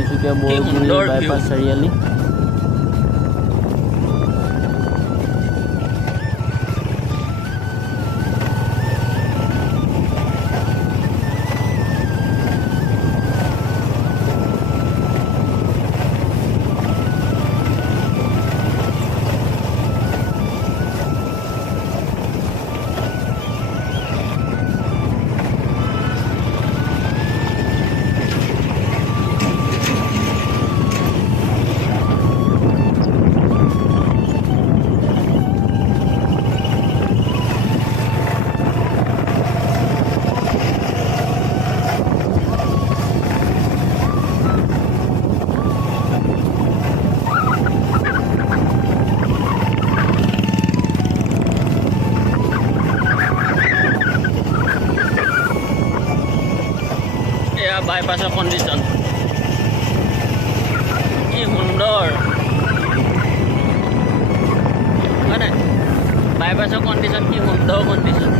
Tinsukia Borguri bypass চাৰিআলি। বাইপাছৰ condition কি সুন্দৰ হয় নাই? বাইপাছৰ কণ্ডিশ্যন কি সুন্দৰ কণ্ডিশ্যন।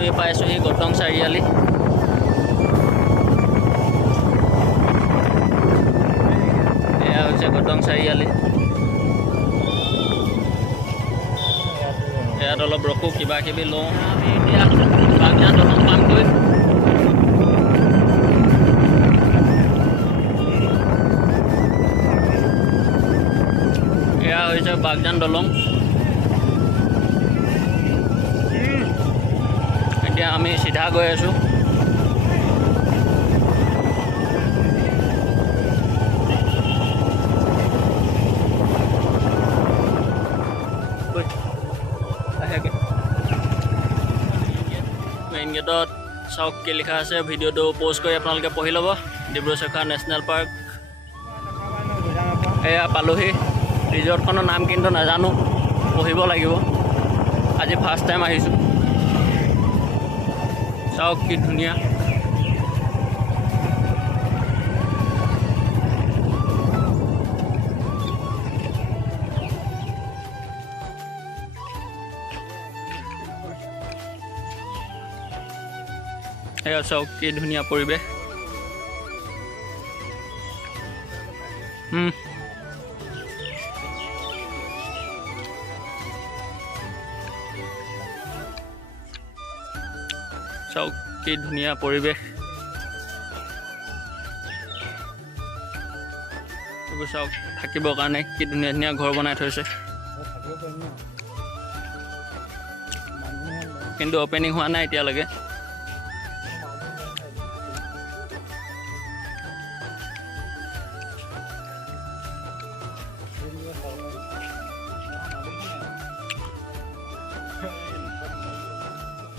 আমি পাইছোঁহি গৌতম চাৰিআলি। এয়া হৈছে গৌতম চাৰিআলি। ইয়াত অলপ ৰখো, কিবা কিবি লওঁ। আমি এতিয়া বাগজান দলং পামগৈ। এয়া হৈছে বাগজান দলং। এতিয়া আমি চিধা গৈ আছোঁ। মেইন গেটত চাওক কি লিখা আছে, ভিডিঅ'টো প'ষ্ট কৰি আপোনালোকে পঢ়ি ল'ব। ডিব্ৰু-চৈখোৱা নেশ্যনেল পাৰ্ক এয়া পালোহি। ৰিজৰ্টখনৰ নাম কিন্তু নাজানো, পঢ়িব লাগিব। আজি ফাৰ্ষ্ট টাইম আহিছোঁ। চাওক কি ধুনীয়া। এয়া চাওক কি ধুনীয়া পৰিৱেশ। চাওক কি ধুনীয়া পৰিৱেশ। এইবোৰ চাওক থাকিবৰ কাৰণে কি ধুনীয়া ধুনীয়া ঘৰ বনাই থৈছে, কিন্তু অপেনিং হোৱা নাই এতিয়ালৈকে।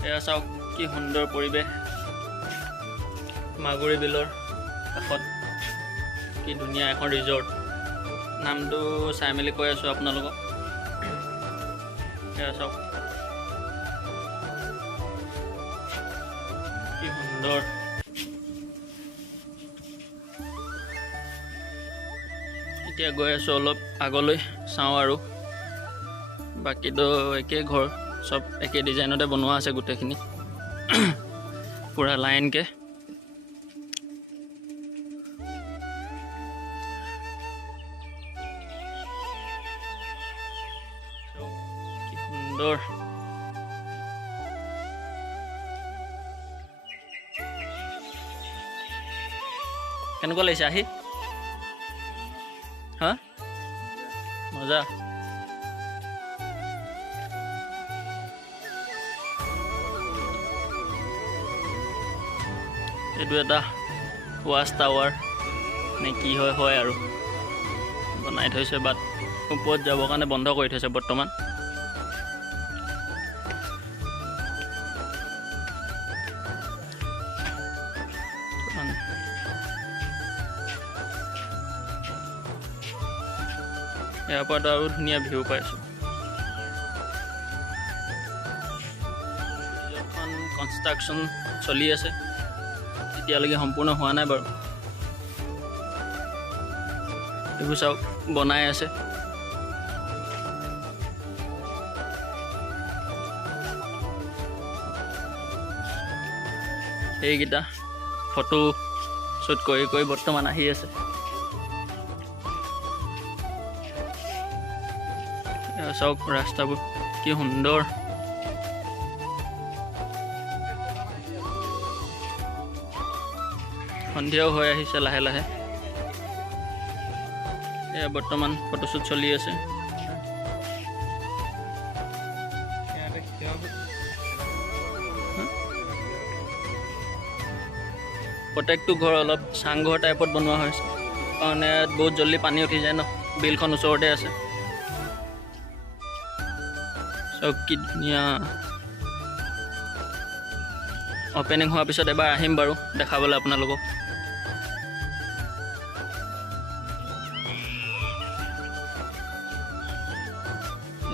এয়া চাওক কি সুন্দৰ পৰিৱেশ। মাগুৰী বিলৰ কাষত কি ধুনীয়া এখন ৰিজৰ্ট। নামটো চাই মেলি কৈ আছোঁ আপোনালোকক। এয়া চাওক কি সুন্দৰ। কি এতিয়া গৈ আছোঁ অলপ আগলৈ চাওঁ আৰু বাকীতো একেই ঘৰ চব একে ডিজাইনতে বনোৱা আছে গোটেইখিনি পূৰা লাইনকৈ কি সুন্দৰ কেনেকুৱা লাগিছে আহি হা মজা এইটো এটা ৱাচ টাৱাৰ নে কি হয় আৰু বনাই থৈছে বাট ওপৰত যাবৰ কাৰণে বন্ধ কৰি থৈছে বৰ্তমান ইয়াৰ পৰাতো আৰু ধুনীয়া ভিউ পাইছোঁ এখন কনষ্ট্ৰাকশ্যন চলি আছে এতিয়ালৈকে সম্পূৰ্ণ হোৱা নাই বাৰু এইবোৰ চাওক বনাই আছে এইকেইটা ফটো শ্বুট কৰি বৰ্তমান আহি আছে চাওক ৰাস্তাবোৰ কি সুন্দৰ সন্ধিয়াও হৈ আহিছে লাহে লাহে এয়া বৰ্তমান ফটোশ্বুট চলি আছে প্ৰত্যেকটো ঘৰ অলপ চাংঘৰ টাইপত বনোৱা হৈছে কাৰণ ইয়াত বহুত জলদি পানী উঠি যায় ন বিলখন ওচৰতে আছে চব কি ধুনীয়া অপেনিং হোৱাৰ পিছত এবাৰ আহিম বাৰু দেখাবলৈ আপোনালোকক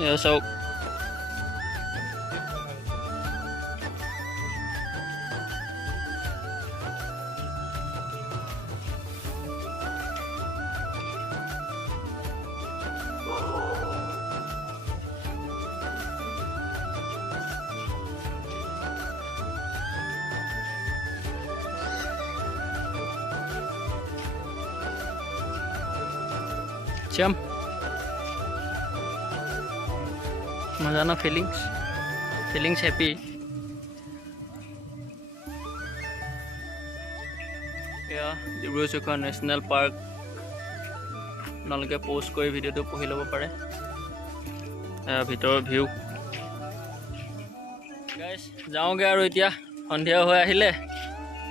এয়া চাওক Jam मजा ना feelings happy या डिब्रुगढ़ नेशनल पार्क नालके पोस्ट कर भिडिओ तो पढ़ी लब पारे भर भिउ गाइस जाओगे और इतना सन्धिया हो आहिले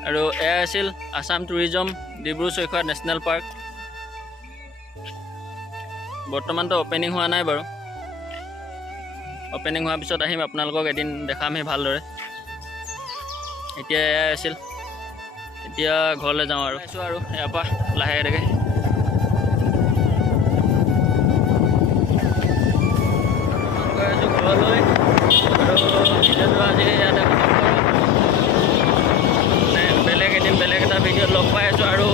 और एया आसिल Assam tourism Dibrugarh national park बर्तमान तो ओपेनिंग हुआ ना बारू ओपेनिंग होৱাৰ পিছত আহিম আপোনালোকক এদিন দেখামহে ভালদৰে এতিয়া আছিল এতিয়া ঘৰলৈ যাওঁ আৰু ইয়াৰ পৰা লাহে লাহে গৈ আছোঁ ঘৰলৈ আৰু ভিডিঅ'টো আজি ইয়াতে বেলেগ এদিন বেলেগ এটা ভিডিঅ'ত লগ পাই আছোঁ আৰু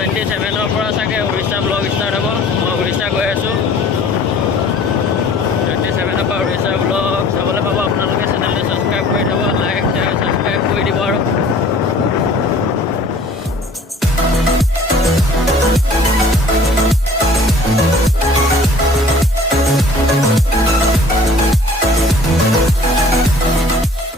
27ৰ পৰা চাগে উৰিষ্যা ব্লগ ষ্টাৰ্ট হ'ব মই উৰিষ্যা গৈ আছোঁ 27ৰ পৰা উৰিষ্যা ব্লগ